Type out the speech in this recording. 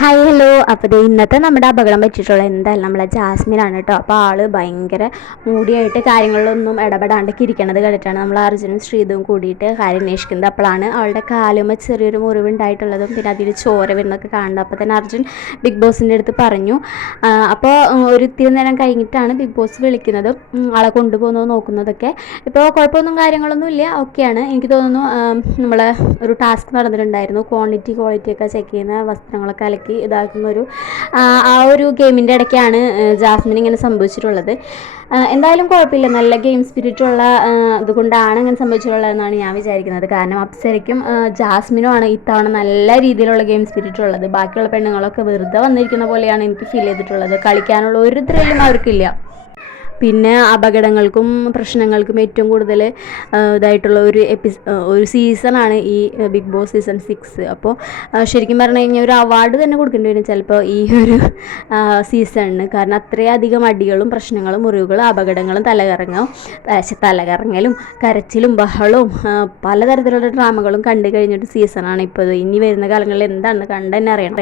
Hi hello. അപ്പോൾ ഇന്നത്തെ നമ്മുടെ അപകടം പറ്റിയിട്ടുള്ള എന്തായാലും നമ്മളെ ജാസ്മിനാണ് കേട്ടോ. അപ്പോൾ ആൾ ഭയങ്കര മൂടിയായിട്ട് കാര്യങ്ങളിലൊന്നും ഇടപെടാണ്ടൊക്കെ ഇരിക്കണത് കണ്ടിട്ടാണ് നമ്മൾ അർജുനും ശ്രീതും കൂടിയിട്ട് കാര്യം അന്വേഷിക്കുന്നത്. അപ്പോഴാണ് അവളുടെ കാലുമ്മ ചെറിയൊരു മുറിവുണ്ടായിട്ടുള്ളതും പിന്നെ അതിൽ ചോര വരുന്നതൊക്കെ കാണുന്നത്. അപ്പോൾ തന്നെ അർജുൻ ബിഗ് ബോസിൻ്റെ അടുത്ത് പറഞ്ഞു. അപ്പോൾ ഒരു ഇത്തിരി നേരം കഴിഞ്ഞിട്ടാണ് ബിഗ് ബോസ് വിളിക്കുന്നത്, ആളെ കൊണ്ടുപോകുന്നത് നോക്കുന്നതൊക്കെ. ഇപ്പോൾ കുഴപ്പമൊന്നും കാര്യങ്ങളൊന്നും ഇല്ല, ഓക്കെയാണ്. എനിക്ക് തോന്നുന്നു നമ്മളെ ഒരു ടാസ്ക് നടന്നിട്ടുണ്ടായിരുന്നു, ക്വാളിറ്റി ഒക്കെ ചെക്ക് ചെയ്യുന്ന വസ്ത്രങ്ങളൊക്കെ അലക്കി ഇതാക്കുന്ന ഒരു ഗെയിമിൻ്റെ ഇടയ്ക്കാണ് ജാസ്മിൻ ഇങ്ങനെ സംഭവിച്ചിട്ടുള്ളത്. എന്തായാലും കുഴപ്പമില്ല, നല്ല ഗെയിം സ്പിരിറ്റുള്ള ഇതുകൊണ്ടാണ് അങ്ങനെ സംഭവിച്ചിട്ടുള്ളതെന്നാണ് ഞാൻ വിചാരിക്കുന്നത്. കാരണം അപ്സരയ്ക്കും ജാസ്മിനുമാണ് ഇത്തവണ നല്ല രീതിയിലുള്ള ഗെയിം സ്പിരിറ്റ് ഉള്ളത്. ബാക്കിയുള്ള പെണ്ണുങ്ങളൊക്കെ വെറുതെ വന്നിരിക്കുന്ന പോലെയാണ് എനിക്ക് ഫീൽ ചെയ്തിട്ടുള്ളത്. കളിക്കാനുള്ള ഒരു ത്രില്ലും അവർക്കില്ല. പിന്നെ അപകടങ്ങൾക്കും പ്രശ്നങ്ങൾക്കും ഏറ്റവും കൂടുതൽ ഇതായിട്ടുള്ള ഒരു സീസണാണ് ഈ ബിഗ് ബോസ് സീസൺ 6. അപ്പോൾ ശരിക്കും പറഞ്ഞു കഴിഞ്ഞാൽ ഒരു അവാർഡ് തന്നെ കൊടുക്കേണ്ടി വരും ചിലപ്പോൾ ഈ ഒരു സീസണിന്. കാരണം അത്രയധികം അടികളും പ്രശ്നങ്ങളും മുറിവുകളും അപകടങ്ങളും തലകറങ്ങലും കരച്ചിലും ബഹളവും പലതരത്തിലുള്ള ഡ്രാമകളും കണ്ടു കഴിഞ്ഞിട്ട് സീസണാണ് ഇപ്പോൾ. ഇനി വരുന്ന കാലങ്ങളിൽ എന്താണെന്ന് കണ്ടു തന്നെ അറിയണം.